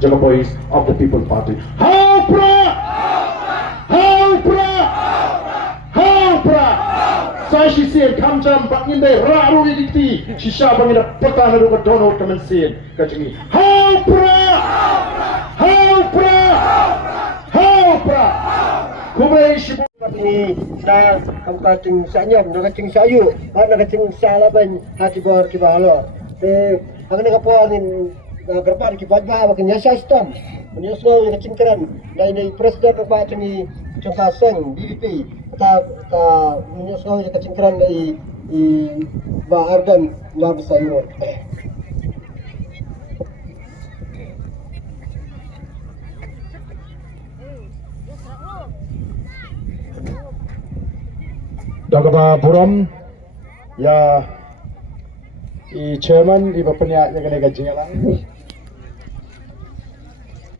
jaga voice of the People Party. Haupra! Haupra! Haupra! Saya sisir kamjam bangin deh raru editi sisa bangin petang ada ke Donald kemensian kacangi. Haupra! Haupra! Haupra! Kubai shibu ini sa kampung sanyom nakacing sayu nakacing salaban hati bor kibalo te ang nakapuanin garpar kibat ba baknya system punya slow nakacing keran dai nei presiden ba tingi cengkaseng DDP ta punya slow nakacing keran dai ba ardan ba sayu Dagaba Buram ya chairman di bapaknya yang kena gaji ngalang